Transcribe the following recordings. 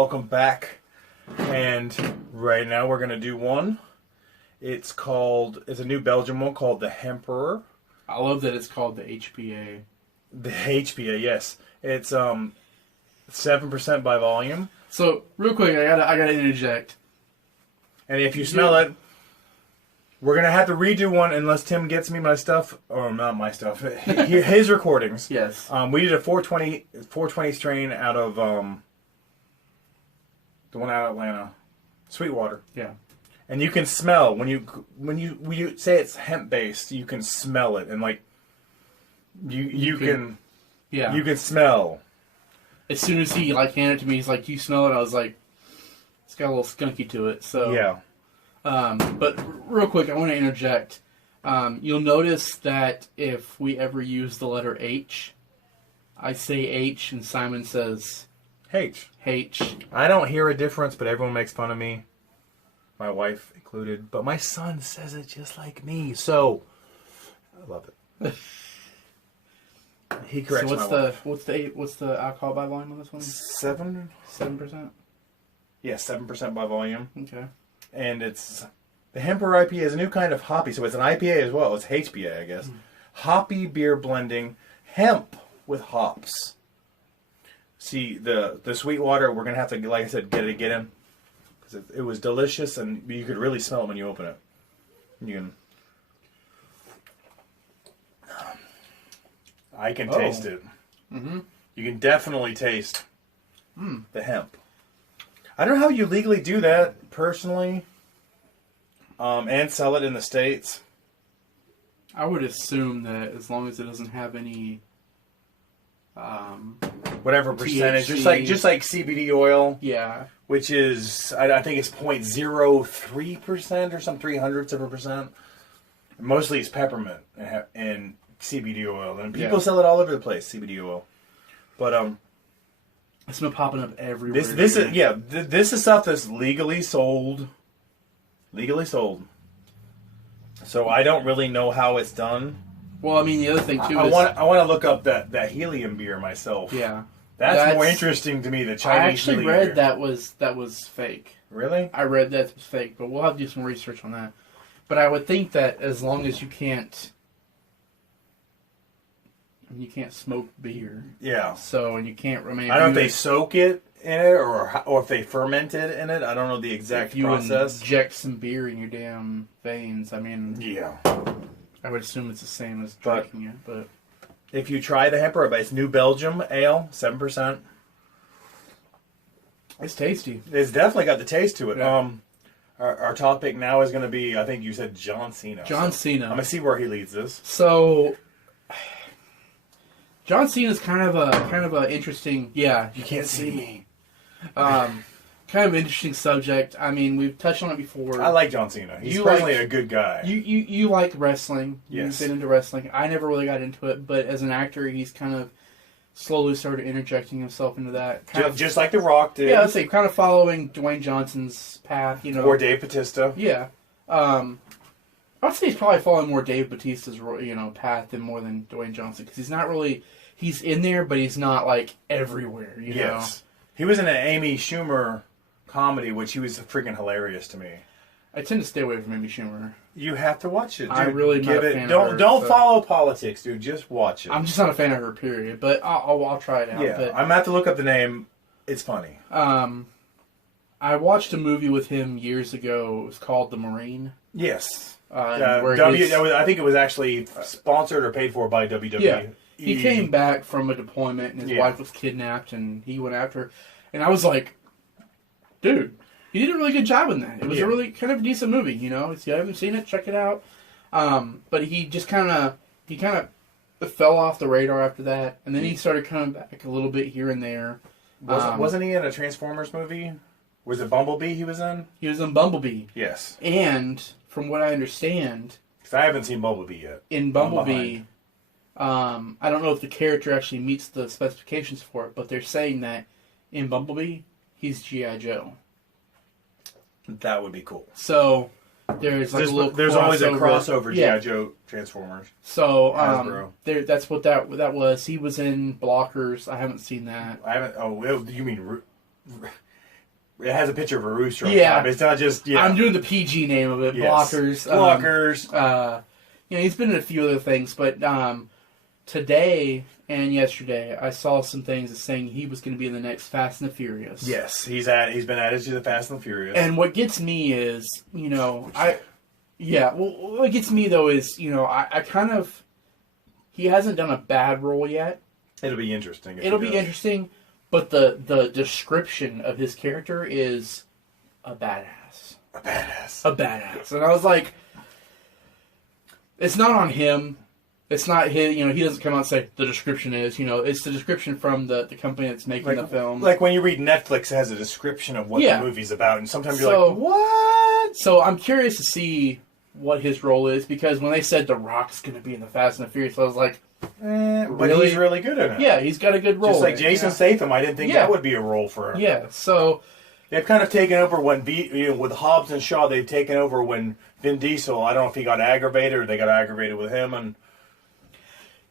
welcome back. And right now we're going to do one. It's a new Belgian one called the Hemperor. I love that it's called the HPA. The HPA, yes. It's 7% by volume. So, real quick, I gotta interject. And if you smell it, we're going to have to redo one unless Tim gets me my stuff, or not my stuff, his recordings. Yes. We did a 420 strain out of the one out of Atlanta, Sweetwater. Yeah. And you can smell when you say it's hemp based, you can smell it, and like you can smell. As soon as he handed it to me, he's like, "You smell it?" I was like, "It's got a little skunky to it." So yeah. But real quick, I want to interject. You'll notice that if we ever use the letter H, I say H and Simon says H. I don't hear a difference, but everyone makes fun of me. My wife included. But my son says it just like me, so I love it. He corrects my wife. What's the alcohol by volume on this one? 7%? Yeah, 7% by volume. Okay. And it's the Hemperor IPA is a new kind of hoppy, so it's an IPA as well. It's HPA, I guess. Hoppy beer blending hemp with hops. See the Sweetwater, we're gonna have to, like I said, get in because it was delicious, and you could really smell it when you open it. I can taste it. Mm-hmm. You can definitely taste the hemp. I don't know how you legally do that, personally, and sell it in the States. I would assume that as long as it doesn't have any... whatever percentage, THC. just like CBD oil. Yeah. Which is, I think it's 0.03% or some 0.03%. Mostly it's peppermint and CBD oil. And people sell it all over the place, CBD oil. But, it's been popping up everywhere. This is stuff that's legally sold. So I don't really know how it's done. Well, I mean, the other thing too I is want to look up that helium beer myself. Yeah, that's more interesting to me. The Chinese. I actually read that was fake. Really? I read that was fake, but we'll have to do some research on that. But I would think that as long as you can't smoke beer. Yeah. So and you can't remain. I don't know if they soak it in it or if they ferment it in it. I don't know the exact process. If you inject some beer in your damn veins, I mean. Yeah. I would assume it's the same as drinking it, but if you try the Hemperor, it's New Belgium Ale, 7%. It's tasty. It's definitely got the taste to it. Yeah. Our topic now is going to be, I think you said John Cena. John Cena. I'm going to see where he leads this. So, John Cena is kind of a interesting. Yeah, you can't see me. Kind of an interesting subject. I mean, we've touched on it before. I like John Cena. He's probably a good guy. You like wrestling. Yes. You've been into wrestling. I never really got into it, but as an actor, he's kind of slowly started interjecting himself into that. Just like The Rock did. Yeah, let's say kind of following Dwayne Johnson's path, Or Dave Bautista. Yeah. I'd say he's probably following more Dave Bautista's path than more than Dwayne Johnson, because he's not really... He's in there, but he's not, everywhere, you know? He was in an Amy Schumer comedy, which he was freaking hilarious to me. I tend to stay away from Amy Schumer. You have to watch it, dude. I really not a fan of her. Don't follow politics, dude. Just watch it. I'm just not a fan of her, period. But I'll try it out. Yeah, but, I'm going to have to look up the name. It's funny. I watched a movie with him years ago. It was called The Marine. Yes. I think it was actually sponsored or paid for by WWE. Yeah. He came back from a deployment, and his wife was kidnapped, and he went after her. And I was like, dude, he did a really good job in that. It was a really kind of decent movie, If you haven't seen it, check it out. But he just kind of fell off the radar after that, and then he started coming back a little bit here and there. Wasn't he in a Transformers movie? Was it Bumblebee he was in? He was in Bumblebee. Yes. And from what I understand, because I haven't seen Bumblebee yet. In Bumblebee, I don't know if the character actually meets the specifications for it, but they're saying that in Bumblebee, he's G.I. Joe. That would be cool. So there's a little there's always a crossover yeah. G.I. Joe Transformers. So that's what that was. He was in Blockers. I haven't seen that. I haven't. Oh, you mean It has a picture of a rooster on Yeah. top. It's not just... Yeah. I'm doing the PG name of it. Yes. Blockers. Blockers. He's been in a few other things, but today and yesterday I saw some things saying he was going to be in the next Fast and the Furious. Yes, he's been added to the Fast and the Furious. And what gets me is, what gets me though is, I kind of, he hasn't done a bad role yet. It'll be interesting. It'll be interesting, but the description of his character is a badass. A badass. A badass. And I was like, it's not on him. It's not his, he doesn't come out and say, the description is, it's the description from the company that's making the film. Like when you read Netflix, it has a description of what the movie's about, and sometimes you're like, what? So I'm curious to see what his role is, because when they said The Rock's going to be in the Fast and the Furious, I was like, but he's really good in it. Yeah, he's got a good role. Just like Jason Statham, I didn't think that would be a role for him. Yeah, so... They've kind of taken over when, with Hobbs and Shaw, they've taken over when Vin Diesel, I don't know if he got aggravated or they got aggravated with him. And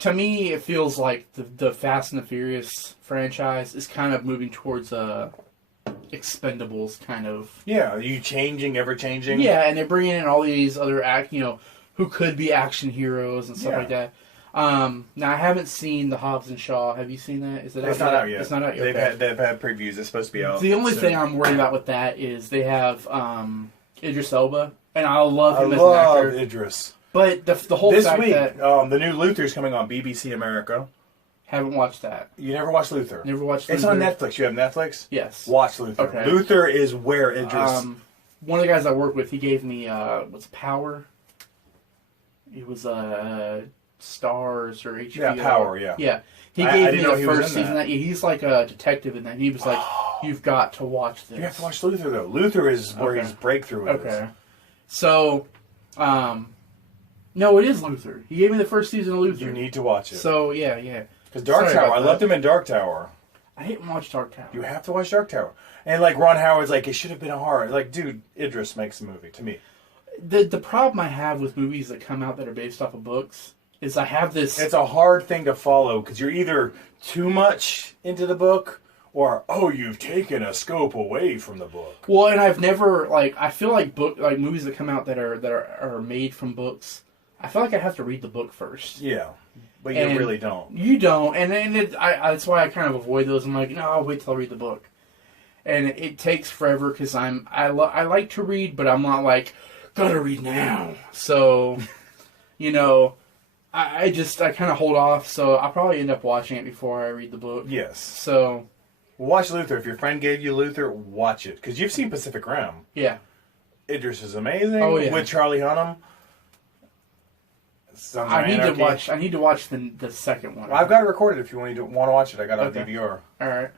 to me, it feels like the Fast and the Furious franchise is kind of moving towards Expendables kind of. Yeah, are you changing, ever changing? Yeah, and they're bringing in all these other who could be action heroes and stuff like that. Now I haven't seen the Hobbs and Shaw. Have you seen that? Is it? It's not out yet. It's not out yet. They've had previews. It's supposed to be out. The only thing I'm worried about with that is they have Idris Elba, and I love him as an actor. I love Idris. But the whole this fact week, that the new Luther's coming on BBC America. Haven't watched that. You never watched Luther? Never watched. It's Luther. on Netflix. You have Netflix? Yes. Watch Luther. Okay. Luther is where Idris. One of the guys I work with, he gave me what's Power. It was Stars or HBO. Yeah, Power. Yeah. Yeah. He gave me the he first season. That. He's like a detective in that. And he was like, "You've got to watch this." You have to watch Luther though. Luther is where his breakthrough is. Okay. So, no, it is Luther. He gave me the first season of Luther. You need to watch it. So yeah. Because Dark Tower, I loved him in Dark Tower. I didn't watch Dark Tower. You have to watch Dark Tower. And like Ron Howard's like, it should have been a horror. Like, dude, Idris makes the movie to me. The problem I have with movies that come out that are based off of books is I have this... It's a hard thing to follow because you're either too much into the book or, you've taken a scope away from the book. Well, and I've never, I feel like movies that come out that are made from books, I feel like I have to read the book first. Yeah, but you really don't. You don't, and that's why I kind of avoid those. I'm like, no, I'll wait till I read the book. And it takes forever because I like to read, but I'm not like, gotta read now. So, I kind of hold off, so I'll probably end up watching it before I read the book. Yes. So... Watch Luther. If your friend gave you Luther, watch it. Because you've seen Pacific Rim. Yeah. Idris is amazing. Oh, yeah. With Charlie Hunnam. I need to watch the second one. Well, I've got it recorded if you want to watch it. I got it on DVR. All right.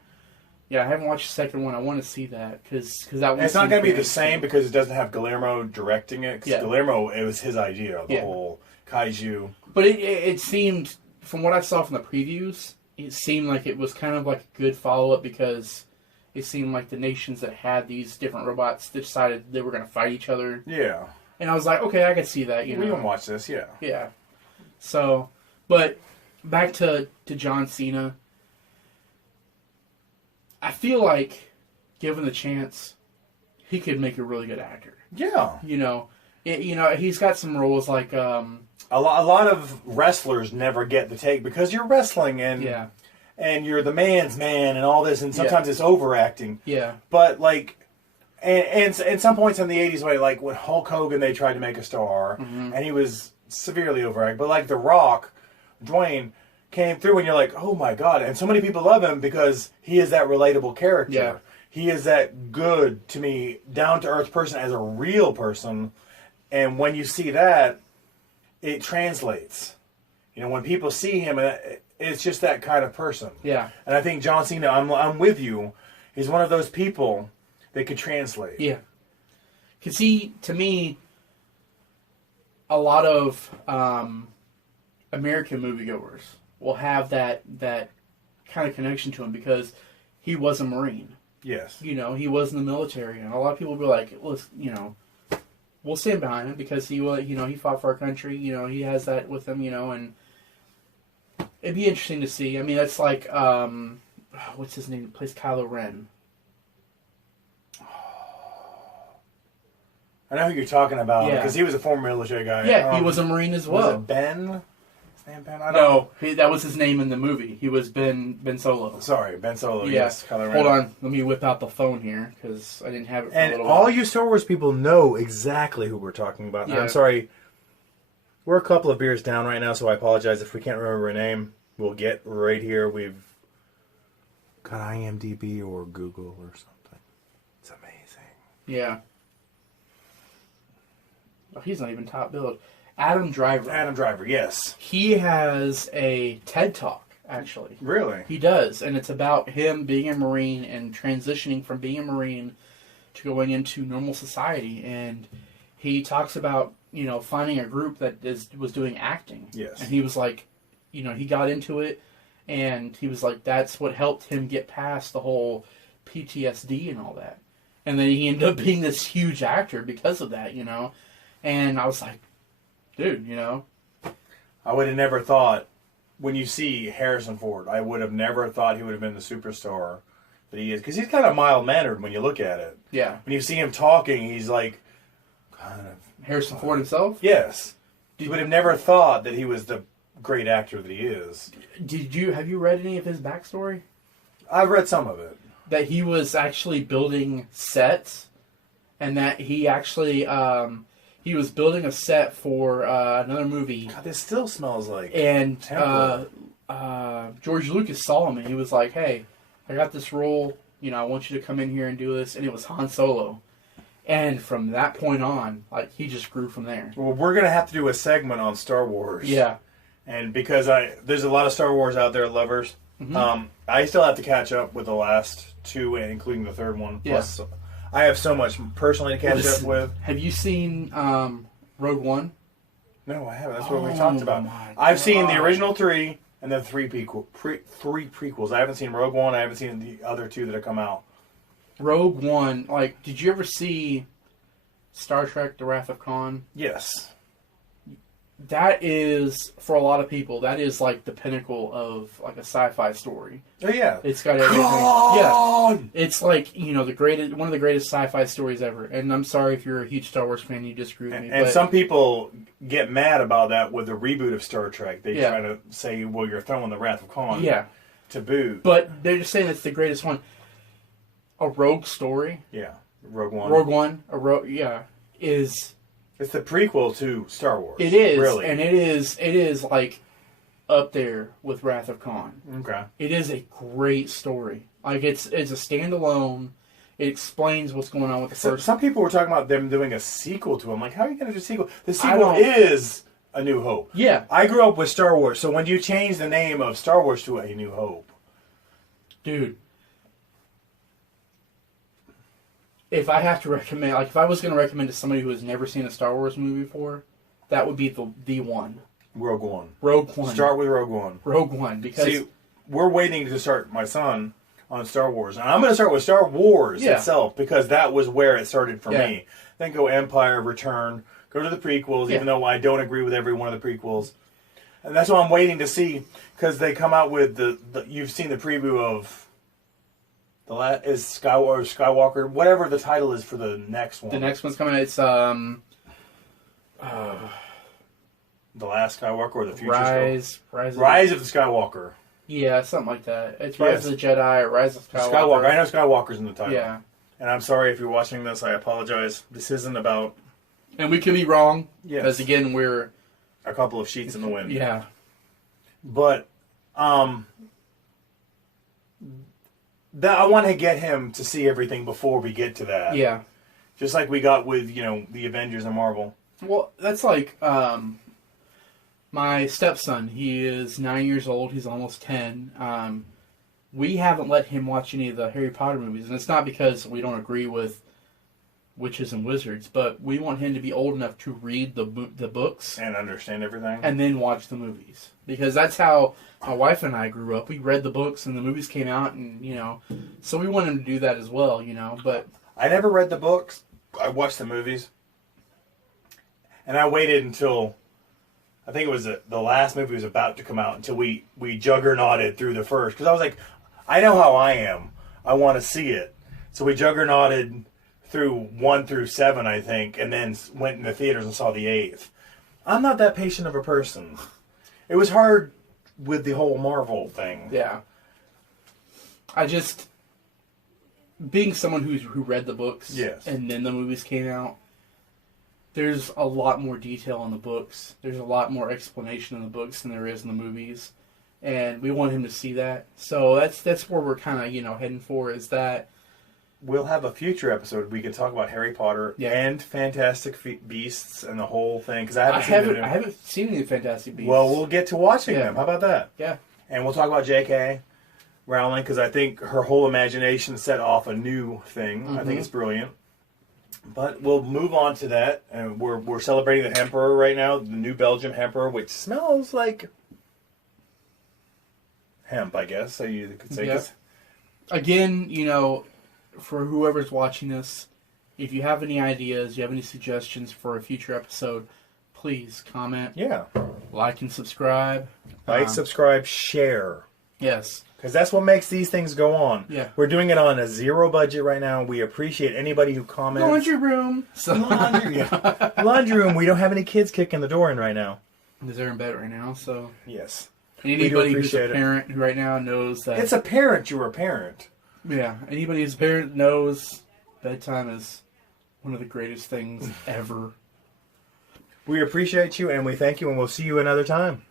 Yeah, I haven't watched the second one. I want to see that because that one. It's not going to be the same because it doesn't have Guillermo directing it. Because Guillermo, it was his idea, the whole kaiju. But it seemed, from what I saw from the previews, it seemed like it was kind of like a good follow-up because it seemed like the nations that had these different robots decided they were going to fight each other. Yeah. And I was like, okay, I can see that. We can watch this, yeah. Yeah. So, but back to John Cena. I feel like, given the chance, he could make a really good actor. Yeah. He's got some roles like... A lot of wrestlers never get the take because you're wrestling and you're the man's man and all this, and sometimes it's overacting. Yeah. But and some points in the 80s, like when Hulk Hogan, they tried to make a star, and he was severely overacted. But like The Rock, Dwayne, came through and you're like, oh my God. And so many people love him because he is that relatable character. Yeah. He is that good, to me, down-to-earth person as a real person. And when you see that, it translates. When people see him, it's just that kind of person. Yeah. And I think John Cena, I'm with you, he's one of those people that could translate. Yeah. Because to me, a lot of American moviegoers will have that kind of connection to him because he was a Marine. Yes. He was in the military, and a lot of people will be like, we'll stand behind him because he fought for our country. He has that with him. And it'd be interesting to see. I mean, that's like what's his name? He plays Kylo Ren. I know who you're talking about Yeah. because he was a former military guy. Yeah, he was a Marine as well. Was it Ben? His name Ben? I don't No, that was his name in the movie. He was Ben Solo. Sorry, Ben Solo. Yeah. Yes, Kylo Ren. Hold on, let me whip out the phone here because I didn't have it for a And little all while. you Star Wars people know exactly who we're talking about. Yeah. I'm sorry. We're a couple of beers down right now, so I apologize if we can't remember a name. We'll get right here. We've got IMDb or Google or something. It's amazing. Yeah. Oh, he's not even top billed. Adam Driver. Adam Driver, yes. He has a TED Talk, actually. Really? He does, and it's about him being a Marine and transitioning from being a Marine to going into normal society. And he talks about, finding a group that was doing acting. Yes. And he was like, he got into it, and he was like, that's what helped him get past the whole PTSD and all that. And then he ended up being this huge actor because of that, And I was like, dude, I would have never thought, when you see Harrison Ford, I would have never thought he would have been the superstar that he is. Because he's kind of mild-mannered when you look at it. Yeah. When you see him talking, he's like, kind of... Harrison Ford himself? Yes. You would have never thought that he was the great actor that he is. Have you read any of his backstory? I've read some of it. That he was actually building sets, and that he actually he was building a set for another movie. God, this still smells like and Hemperor. George Lucas saw him, and he was like, "Hey, I got this role. I want you to come in here and do this." And it was Han Solo. And from that point on, he just grew from there. Well, we're gonna have to do a segment on Star Wars. Yeah. And because there's a lot of Star Wars out there lovers. Mm-hmm. I still have to catch up with the last two, including the third one. Yeah. Plus, I have so much personally to catch up with. Have you seen Rogue One? No, I haven't. That's what we talked about. My I've seen God. the original three and then three prequels. I haven't seen Rogue One. I haven't seen the other two that have come out. Rogue One, did you ever see Star Trek: The Wrath of Khan? Yes. That is, for a lot of people, that is the pinnacle of a sci-fi story. Oh yeah. It's got everything. Yeah. It's the greatest, one of the greatest sci-fi stories ever. And I'm sorry if you're a huge Star Wars fan, you disagree with me. And some people get mad about that with the reboot of Star Trek. They try to say, well, you're throwing the Wrath of Khan to boot. But they're just saying it's the greatest one. A rogue story. Yeah. Rogue One. Rogue One. Is... It's the prequel to Star Wars. It is, really. And it is up there with Wrath of Khan. Okay. It is a great story. It's a standalone. It explains what's going on with the first. Some people were talking about them doing a sequel to it. I'm like, how are you going to do a sequel? The sequel is A New Hope. Yeah. I grew up with Star Wars, so when you change the name of Star Wars to A New Hope, dude. If I have to recommend, if I was going to recommend to somebody who has never seen a Star Wars movie before, that would be the one. Rogue One. Rogue One. Start with Rogue One. Rogue One, because... See, we're waiting to start my son on Star Wars. And I'm going to start with Star Wars itself, because that was where it started for me. Then go Empire, Return, go to the prequels, even though I don't agree with every one of the prequels. And that's what I'm waiting to see, because they come out with the you've seen the preview of... is Skywalker, whatever the title is for the next one. The next one's coming. It's The Last Skywalker or the Future Rise of the Skywalker. Yeah, something like that. It's Rise of the Jedi, or Rise of Skywalker. I know Skywalker's in the title. Yeah. And I'm sorry if you're watching this. I apologize. This isn't about... And we can be wrong. Yes. Because, again, we're... a couple of sheets in the wind. Yeah. But, I want to get him to see everything before we get to that. Yeah. Just like we got with, the Avengers and Marvel. Well, that's like... my stepson, he is 9 years old. He's almost 10. We haven't let him watch any of the Harry Potter movies. And it's not because we don't agree with witches and wizards, but we want him to be old enough to read the books. And understand everything. And then watch the movies. Because that's how my wife and I grew up. We read the books and the movies came out and, so we want him to do that as well, but... I never read the books. I watched the movies. And I waited until... I think it was the last movie was about to come out until we juggernauted through the first. Because I was like, I know how I am. I want to see it. So we juggernauted through 1 through 7, I think, and then went in the theaters and saw the 8th. I'm not that patient of a person. It was hard with the whole Marvel thing. Yeah. I just, being someone who read the books, yes, and then the movies came out, there's a lot more detail in the books. There's a lot more explanation in the books than there is in the movies. And we want him to see that. So that's where we're kind of, heading for, is that we'll have a future episode. We can talk about Harry Potter and Fantastic Beasts and the whole thing. Because I haven't seen any Fantastic Beasts. Well, we'll get to watching them. How about that? Yeah. And we'll talk about J.K. Rowling, because I think her whole imagination set off a new thing. Mm-hmm. I think it's brilliant. But we'll move on to that. And we're celebrating the Hemperor right now, the new Belgium Hemperor, which smells like hemp, I guess. So you could say. Yeah. Again, for whoever's watching this, if you have any ideas, you have any suggestions for a future episode, please comment. Yeah. Like and subscribe. Like, subscribe, share. Yes. Because that's what makes these things go on. Yeah. We're doing it on a zero budget right now. We appreciate anybody who comments. Laundry room. Laundry room. We don't have any kids kicking the door in right now. Because they're in bed right now, so. Yes. Anybody who's a parent who right now knows that. It's a parent. You're a parent. Yeah. Anybody who's a parent knows bedtime is one of the greatest things ever. We appreciate you and we thank you, and we'll see you another time.